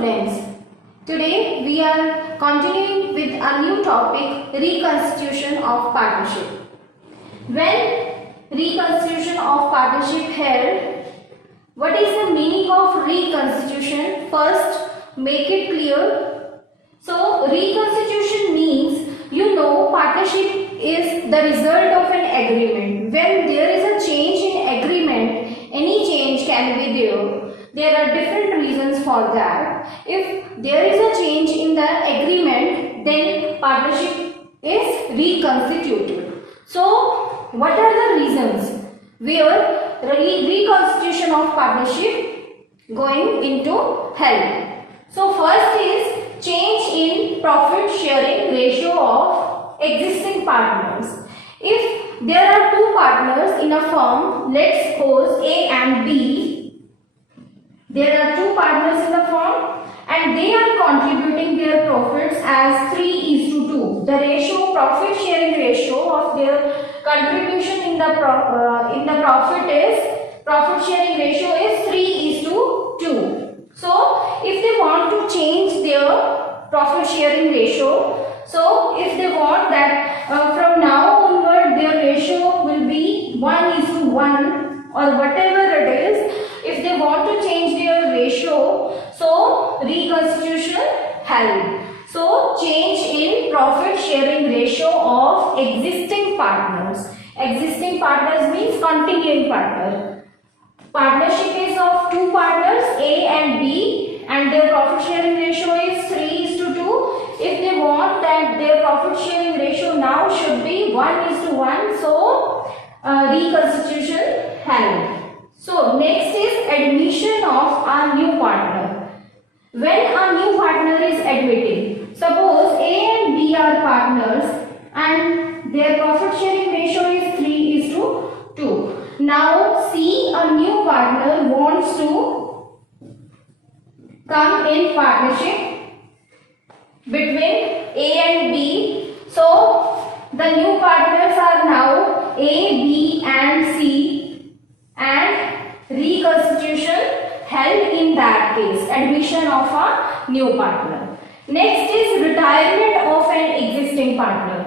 students, today we are continuing with a new topic, reconstitution of partnership. When reconstitution of partnership held, what is the meaning of reconstitution? First, make it clear. So, reconstitution means partnership is the result of an agreement. When there is a change in agreement, any change can be there. There are different reasons for that. If there is a change in the agreement, then partnership is reconstituted. So, what are the reasons where reconstitution of partnership going into help? So, first is change in profit sharing ratio of existing partners. If there are two partners in a firm, let's suppose A and B. There are two partners in the firm and they are contributing their profits as 3:2. The ratio, profit sharing ratio of their contribution in the profit sharing ratio is 3:2. So, if they want to change their profit sharing ratio, so if they want that from now onward their ratio will be 1:1 or whatever it is, if they want to change their ratio, so reconstitution held. So change in profit sharing ratio of existing partners. Existing partners means continuing partner. Partnership is of two partners A and B and their profit sharing ratio is 3:2. If they want that their profit sharing ratio now should be 1:1, so reconstitution held. So next is admission of a new partner. When a new partner is admitted, suppose A and B are partners and their profit sharing ratio is 3:2. Now C, a new partner, wants to come in partnership between A and B. So the new partners are now A, B and C, and reconstitution held in that case, admission of a new partner. Next is retirement of an existing partner.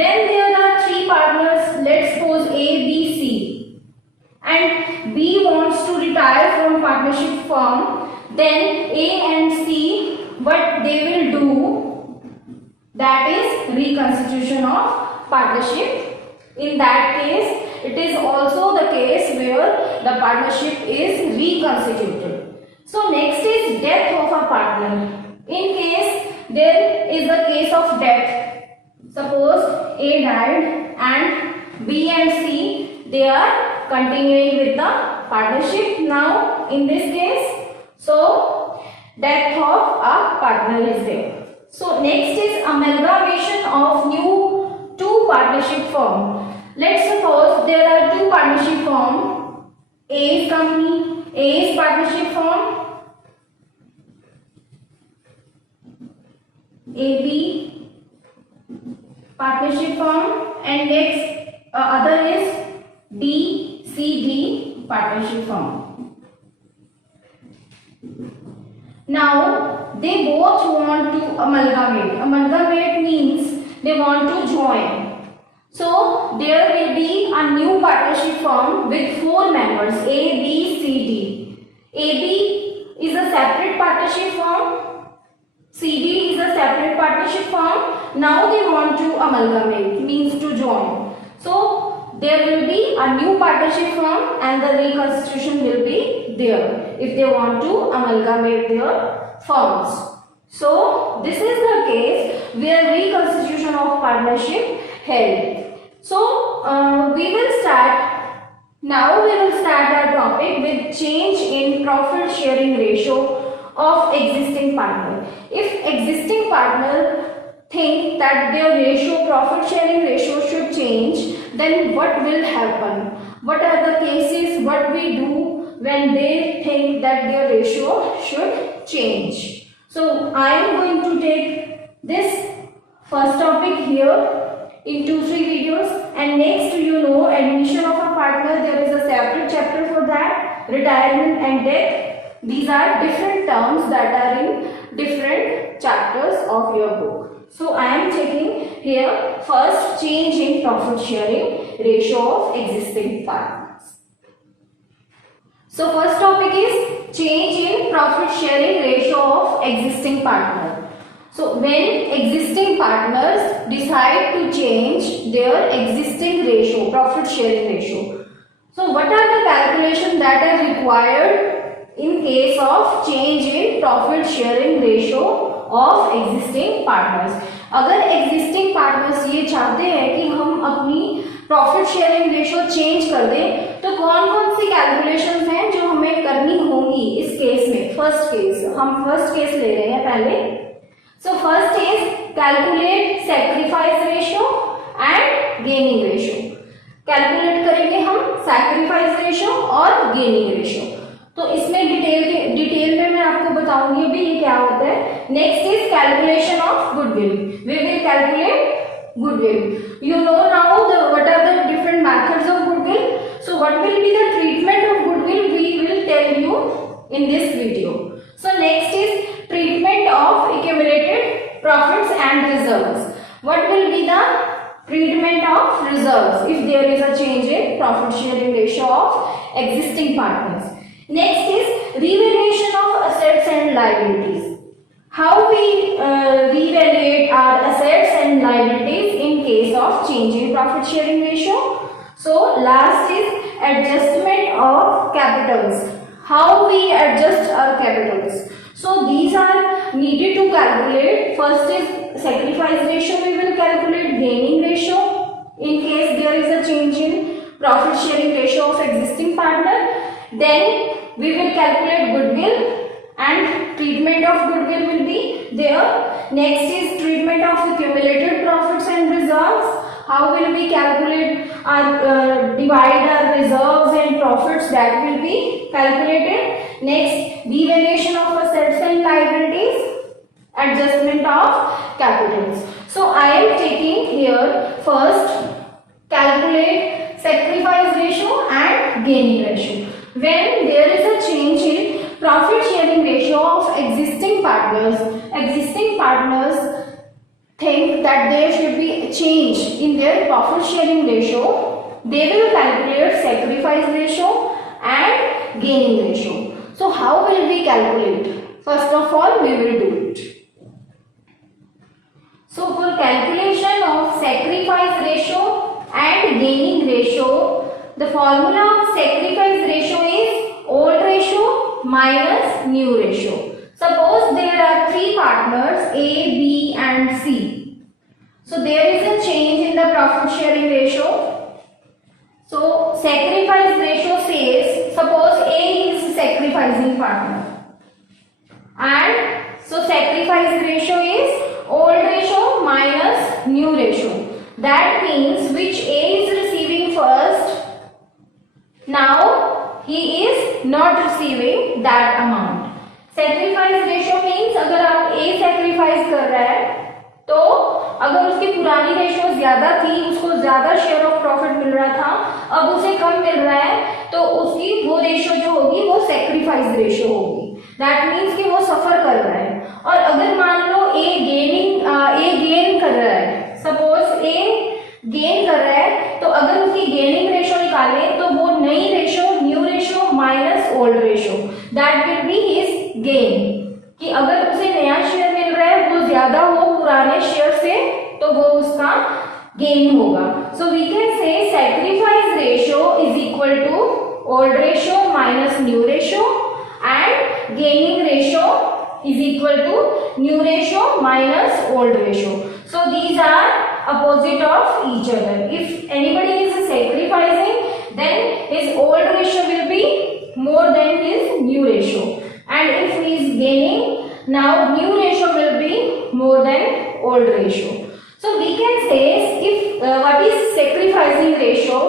When there are three partners, let's suppose A, B, C, and B wants to retire from partnership firm, then A and C, what they will do, that is reconstitution of partnership. In that case, it is also the case where the partnership is reconstituted. So next is death of a partner. In case there is a case of death, suppose A died and B and C, they are continuing with the partnership now in this case. So death of a partner is there. So next is amalgamation of two partnership firm. Let's suppose there are two partnership firm, A's company, A's partnership firm, AB partnership firm, and next other is DCD partnership firm. Now they both want to amalgamate. Amalgamate means they want to join. So there will be a new partnership firm with 4 members A, B, C, D. AB is a separate partnership firm. CD is a separate partnership firm. Now they want to amalgamate, means to join. So there will be a new partnership firm and the reconstitution will be there if they want to amalgamate their firms. So this is the case where reconstitution of partnership held. So we will start our topic with change in profit sharing ratio of existing partner. If existing partner think that their profit sharing ratio should change, then what will happen? What are the cases, what we do when they think that their ratio should change? So I am going to take this first topic here in 2-3 videos, and next admission of a partner, there is a separate chapter for that, retirement and death. These are different terms that are in different chapters of your book. So I am checking here first change in profit sharing ratio of existing partners. So first topic is change in profit sharing ratio of existing partner. So when existing partners decide to change their existing ratio, profit sharing ratio. So what are the calculations that are required in case of change in profit sharing ratio of existing partners? अगर existing partners ये चाहते हैं कि हम अपनी profit sharing ratio change कर दें, तो कौन कौन सी कैलकुलेशंस हैं जो हमें करनी होंगी इस केस में? फर्स्ट केस, हम फर्स्ट केस ले रहे हैं पहले. So first is calculate sacrifice ratio and gaining ratio. Calculate करेंगे हम sacrifice ratio और gaining ratio. तो इसमें डिटेल में मैं आपको बताऊंगी अभी ये क्या होता है. Next is calculation of goodwill. We will calculate goodwill. You know now what are the different methods of goodwill. So what will be the treatment of goodwill? We will tell you in this video. So next is treatment of accumulated profits and reserves. What will be the treatment of reserves if there is a change in profit sharing ratio of existing partners? Next is revaluation of assets and liabilities. How we reevaluate our assets and liabilities in case of change in profit sharing ratio. So last is adjustment of capitals. How we adjust our capitals. So these are needed to calculate. First is sacrifice ratio, we will calculate gaining ratio in case there is a change in profit sharing ratio of existing partner. Then we will calculate goodwill and treatment of goodwill will be there. Next is treatment of accumulated profits and reserves. How will we calculate our divide our reserves and profits, that will be calculated. Next, revaluation of assets and liabilities, adjustment of capitals. So I am taking here first calculate sacrifice ratio and gaining ratio. When there is a change in profit sharing ratio of existing partners think that there should be a change in their profit sharing ratio, they will calculate sacrifice ratio and gaining ratio. So how will we calculate? First of all, we will do it. So for calculation of sacrifice ratio and gaining ratio, the formula of sacrifice ratio is old ratio minus new ratio. Suppose there are three partners A, B and C. So there is a change in the profit sharing ratio. So sacrifice ratio says, suppose A is sacrificing partner. And so sacrifice ratio is old ratio minus new ratio. That means which A is receiving first, now he is not receiving that amount. Sacrifice ratio means अगर आप A sacrifice कर रहा है तो अगर उसकी पुरानी ratio ज्यादा थी, उसको ज्यादा शेयर ऑफ प्रॉफिट मिल रहा था, अब उसे कम मिल रहा है, तो उसकी वो रेशियो जो होगी वो सैक्रिफाइस रेशियो होगी. दैट मीन्स कि वो सफर कर रहा है. और अगर मान लो ए गेन कर रहा है, सपोज ए गेन कर रहा है, तो अगर उसकी गेनिंग रेशियो निकालें तो वो नई ratio new ratio minus old ratio, that will be his gain. कि अगर उसे नया शेयर मिल रहा है वो ज्यादा हो पुराने शेयर से, तो वो उसका गेन होगा. So we can say sacrifice ratio is equal to old ratio minus new ratio and gaining ratio is equal to new ratio minus old ratio. So these are opposite of each other. If anybody is sacrificing, then his old ratio will be more than his new ratio, and if he is gaining, now new ratio will be more than old ratio. So we can say if what is sacrificing ratio?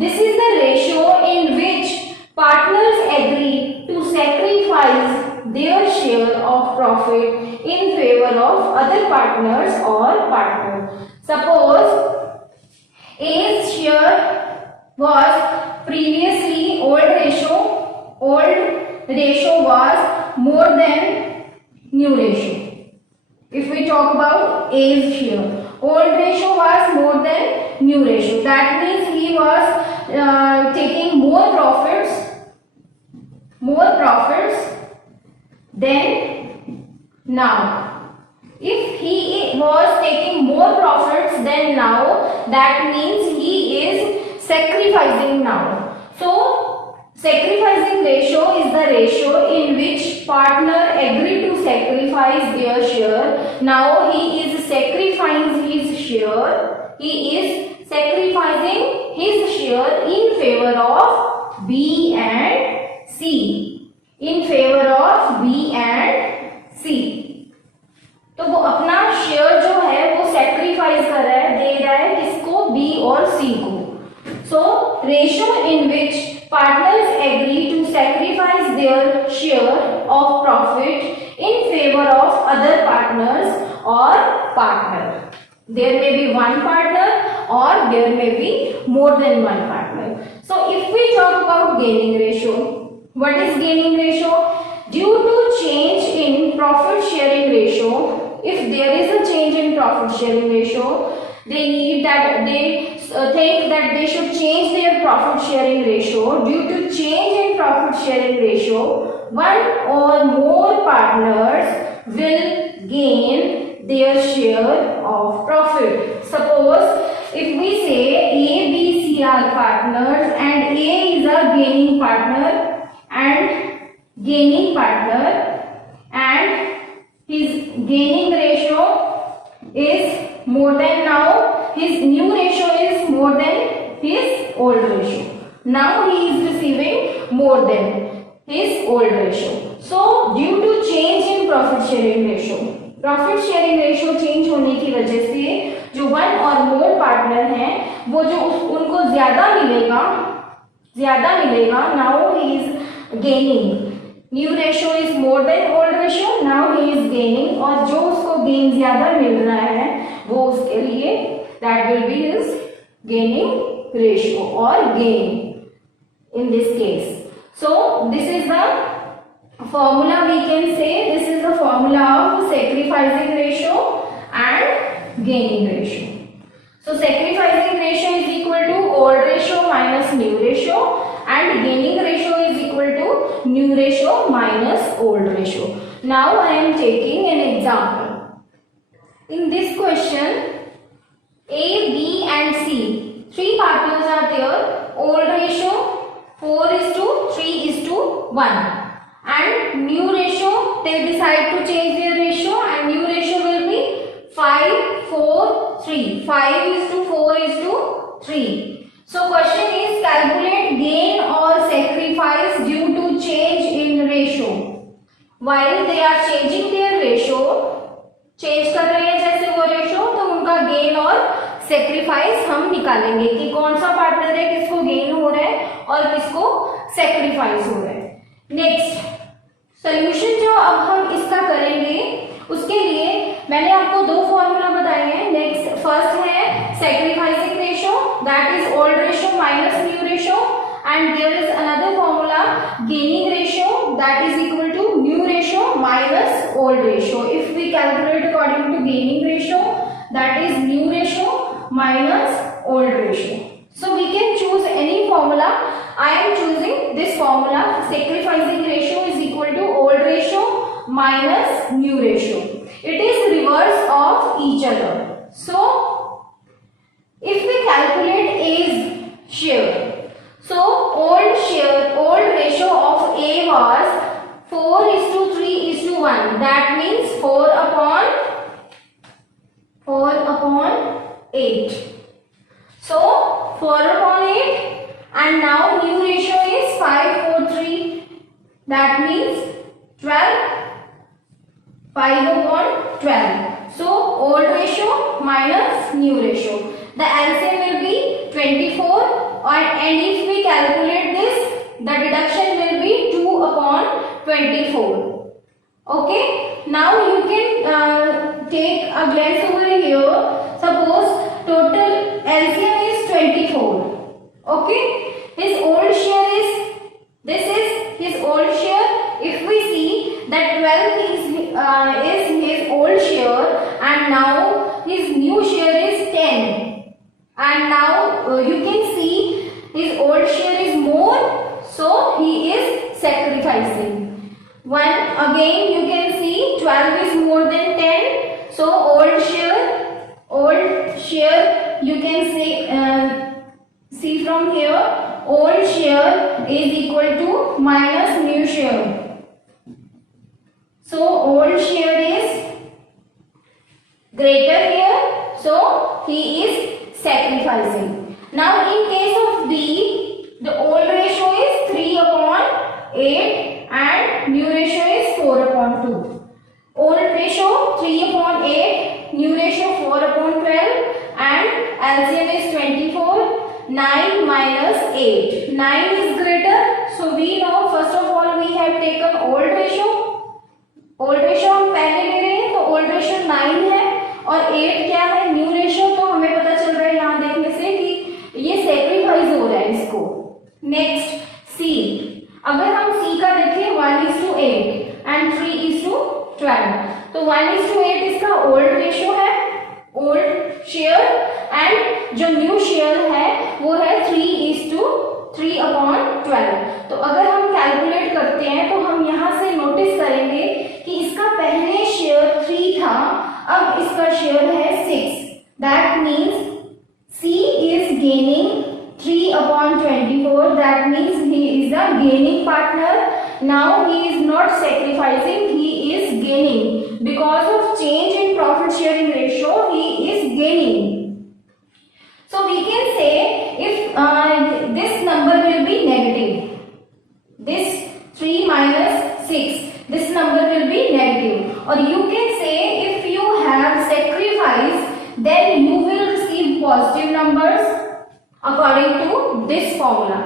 This is the ratio in which partners agree to sacrifice their share of profit in favor of other partners or partner. Suppose A's share was previously old ratio, old ratio was more than new ratio. If we talk about A's share, old ratio was more than new ratio. That means he was taking more profits than now. If he was taking more profits than now, that means he is sacrificing now. So, sacrificing ratio is the ratio in which partner agree to sacrifice their share. Now he is sacrificing his share. He is sacrificing his share in favor of B and C. In favor of B and C. तो वो अपना share जो है वो sacrifice कर रहा है, दे रहा है किसको, बी और सी को. So ratio in which partners agree to sacrifice their share of profit in favour of other partners और partner. There may be one partner or there may be more than one partner. So if we talk about gaining ratio, what is gaining ratio? Due to change in profit sharing ratio, if there is a change in profit sharing ratio, they think that they should change their profit sharing ratio. Due to change in profit sharing ratio, one or more partners will gain their share of profit. Suppose if we say A, B, C are partners and A is a gaining partner and his gaining ratio is more than now, his new ratio is more than his old ratio. Now he is receiving more than his old ratio. So due to change in profit sharing ratio change होने की वजह से जो one और मोर partner हैं वो जो उनको ज्यादा मिलेगा, now he is gaining. New ratio is more than old ratio, now he is gaining, और जो उसको गेन ज्यादा मिल रहा है वो उसके लिए that will be his gaining ratio और gain in this case. So this is the formula, we can say this is the formula of sacrificing ratio and gaining ratio. So sacrificing ratio is equal to old ratio minus new ratio and gaining ratio is equal to new ratio minus old ratio. Now I am taking an example. In this question, A, B and C, three partners are there. Old ratio 4:3:1 and new ratio, they decide to change their ratio and new ratio will be 5:4:3. 5:4:3. So question is calculate gain or sacrifice due to change in ratio. While they are changing their ratio, change कर रहे हैं जैसे वो ratio, तो उनका gain और sacrifice हम निकालेंगे कि कौन सा पार्टनर है किसको गेन हो रहा है और किसको सेक्रीफाइस हो रहा है. नेक्स्ट सोल्यूशन जो अब हम इसका करेंगे उसके लिए मैंने आपको दो फॉर्मूला बताए हैं. नेक्स्ट फर्स्ट है sacrificing ratio, that is old ratio minus new ratio, and there is another formula gaining ratio, that is equal to new ratio minus old ratio. If we calculate according to gaining ratio, that is new ratio minus old ratio. So we can choose any formula. I am choosing this formula. Sacrificing ratio is equal to old ratio minus new ratio. It is reverse of each other. So if we calculate A's share, so old ratio of A was 4:3:1. That means 4/8. So 4/8, and now new ratio is 5:4:3. That means 12. 5/12. So old ratio minus new ratio. The LCM will be 24, and if we calculate this, the deduction will be 2/24. Okay. Now you can take a glance over here. Suppose total LCM is 24. Okay. His old share is, this is his old share 12 is his old share, and now his new share is 10. And now you can see his old share is more, so he is sacrificing. Again you can see 12 is more than 10, so old share you can see from here, old share is equal to minus new share. So old share is greater here, so he is sacrificing. Now in case of B, the old ratio is 3/8 and new ratio is 4/2. Old ratio 3/8, new ratio 4/12, and LCM is 24. 9 minus 8. 9 is greater, so we know first of all we have taken old ratio. Old ratio हम पहले ले रहे हैं, तो old ratio 9 है और 8 क्या है, न्यू रेशियो। तो हमें पता चल रहा है यहाँ देखने से कि ये सेक्रीफाइस हो रहा है इसको। नेक्स्ट सी, अगर हम सी का देखें 1:8 एंड 3:12, तो 1:8 इसका ओल्ड रेशियो है, ओल्ड शेयर, एंड जो न्यू शेयर है वो है 3:3/12। तो अगर हम कैलकुलेट करते हैं तो हम यहाँ से नोटिस करेंगे कि इसका पहले शेयर 3 था, अब इसका शेयर है 6। That means C is gaining 3/24. That means he is a gaining partner. Now he is not sacrificing, he is gaining. Because of change in profit sharing ratio, he is gaining. So we can say if this number will be negative, this 3 minus 6, this number will be negative. Or you can say if you have sacrificed, then you will receive positive numbers according to this formula.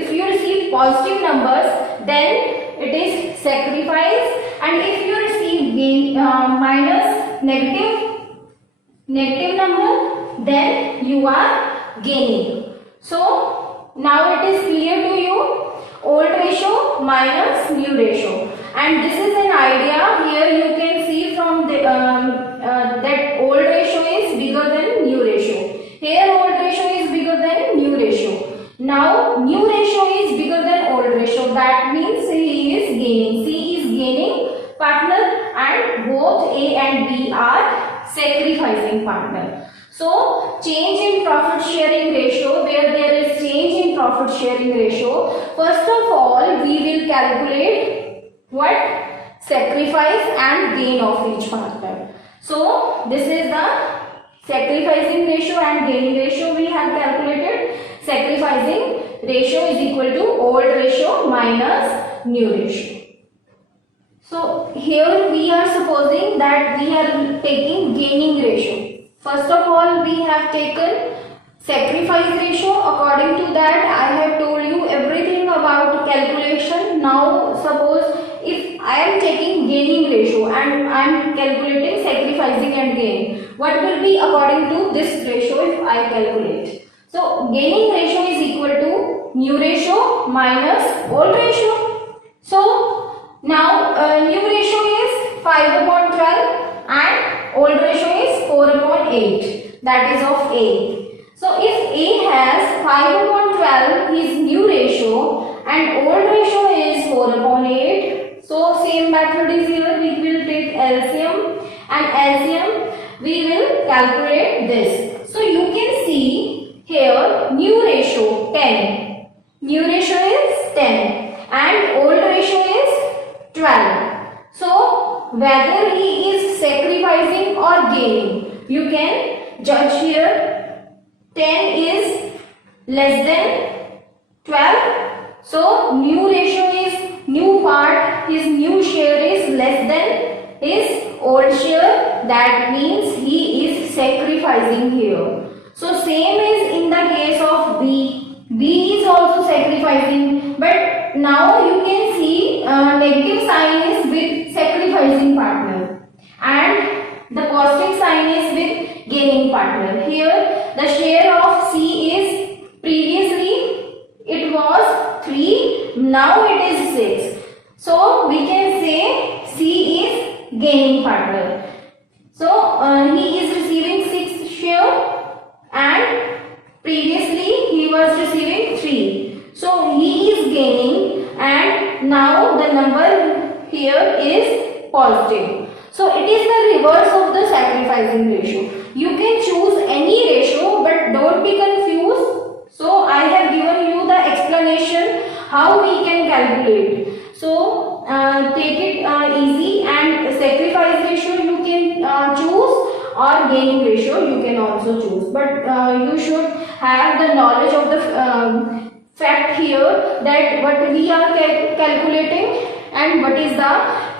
If you receive positive numbers, then it is sacrifice, and if you receive minus negative number, then you are gaining. So now it is clear to you, old ratio minus new ratio, and this is an idea. Here you can see from the that old ratio is bigger than new ratio. Here old ratio is bigger than new ratio. Now new ratio is bigger than old ratio. That means he is gaining. C is gaining partner, and both A and B are sacrificing partner. So change in profit sharing ratio, where there is change in profit sharing ratio, first of all we will calculate what? Sacrifice and gain of each partner. So this is the sacrificing ratio and gaining ratio we have calculated. Sacrificing ratio is equal to old ratio minus new ratio. So here we are supposing that we are taking gaining ratio. First of all we have taken sacrifice ratio. According to that I have told you everything about calculation. Now suppose if I am taking gaining ratio and I am calculating sacrificing and gain, what will be according to this ratio if I calculate? So gaining ratio is equal to new ratio minus old ratio. So now new ratio is 5/12 and old ratio is 4/8. That is of A. So if A has 5/12 his new ratio and old ratio is 4/8, so same method is here. We will take LCM, and LCM we will calculate this. So you can see here new ratio 10, new ratio is 10 and old ratio is 12. So whether he is sacrificing or gaining, you can judge here. 10 is less than 12, so new ratio is new part, his new share is less than his old share. That means he is sacrificing here. So same is in the case of B. B is also sacrificing, but now you can see negative sign is with sacrificing partner and the positive sign is with gaining partner. Here the share of C is previously it was 3, now it is 6. So we can say C is gaining partner. So he is receiving 6 share and previously he was receiving 3. So he is gaining and now the number here is positive. So it is the reverse of the sacrificing ratio. You can choose any ratio but don't be confused. So I have given you the explanation how we can calculate. So take it easy, and sacrifice ratio you can choose or gaining ratio you can also choose. But you should have the knowledge of the fact here that what we are calculating and what is the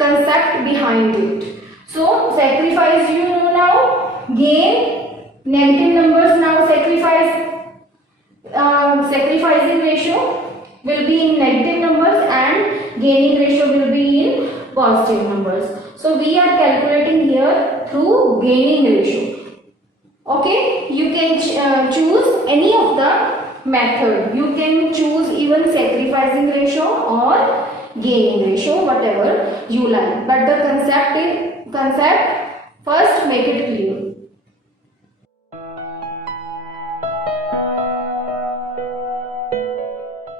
concept behind it. So sacrifice you know now, gain negative numbers now sacrificing ratio will be in negative numbers and gaining ratio will be in positive numbers. So we are calculating here through gaining ratio. Okay, you can choose any of the method. You can choose even sacrificing ratio or gaining ratio, whatever you like. But the concept first make it clear.